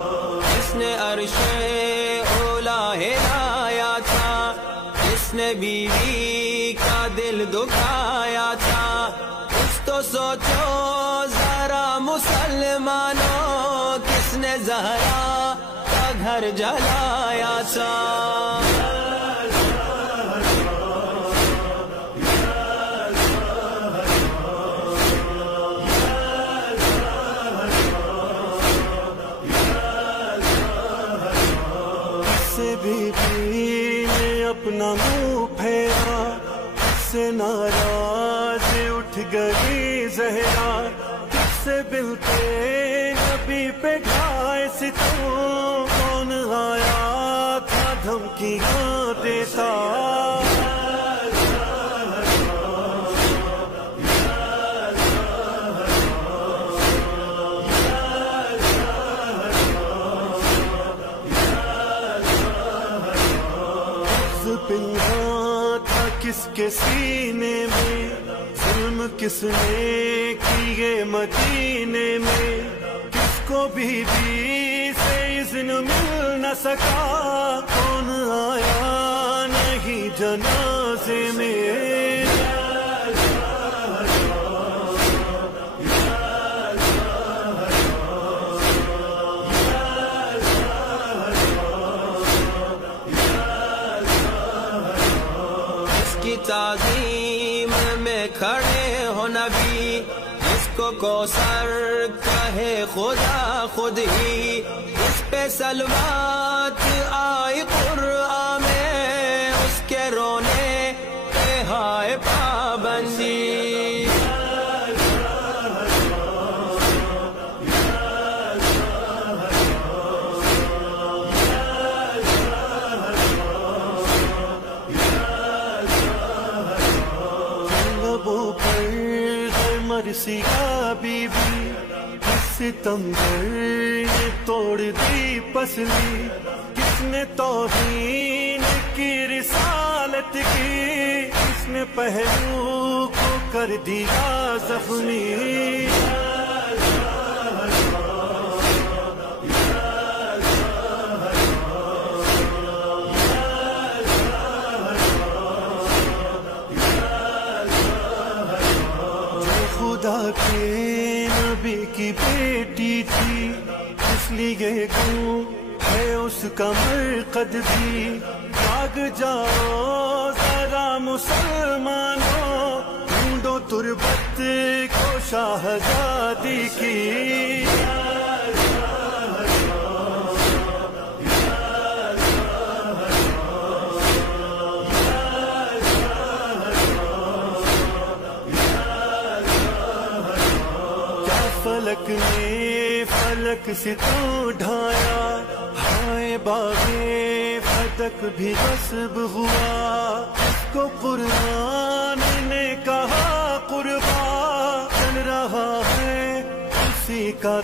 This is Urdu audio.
جس نے عرش اولا ہلایا تھا، جس نے بیوی کا دل دکھایا تھا، کچھ تو سوچو ذرا مسلمانوں، کس نے زہرا کا گھر جلایا تھا۔ بی بی نے اپنا منہ پھیرا، کس سے ناراض اٹھ گئی زہرا، کس سے ملتے نبی پہ ڈھائے ستم، کون آیا تھا دھمکیاں دیتا۔ پنہاں تھا کس کے سینے میں، ظلم کس نے کیے مدینے میں، کس کو بی بی سے اذن مل نہ سکا، کون آیا نہیں جنازے میں۔ تعظیم میں کھڑے ہو نبی، جس کو کوثر کہے خدا خود ہی، اس پہ سلوات آئی قرآن میں، اس کے رونے پہ ہائے پابندی۔ مرثیہ بی بی کس ستمگر نے توڑ دی پسلی، کس نے توہین کی رسالت کی، کس نے پہلو کو کر دیا زخمی۔ خدا کے نبی کی بیٹی تھی، اس لیے گوں ہے اس کا مرقد بھی، جاگ جاؤ ذرا مسلمانوں، ڈھونڈو تربت کو شہزادی کی۔ فلک نے فلک سے تو ڈھایا، ہائے باغے فتق بھی غصب ہوا، اس کو قرآن نے کہا قربا، چل رہا ہے اسی کا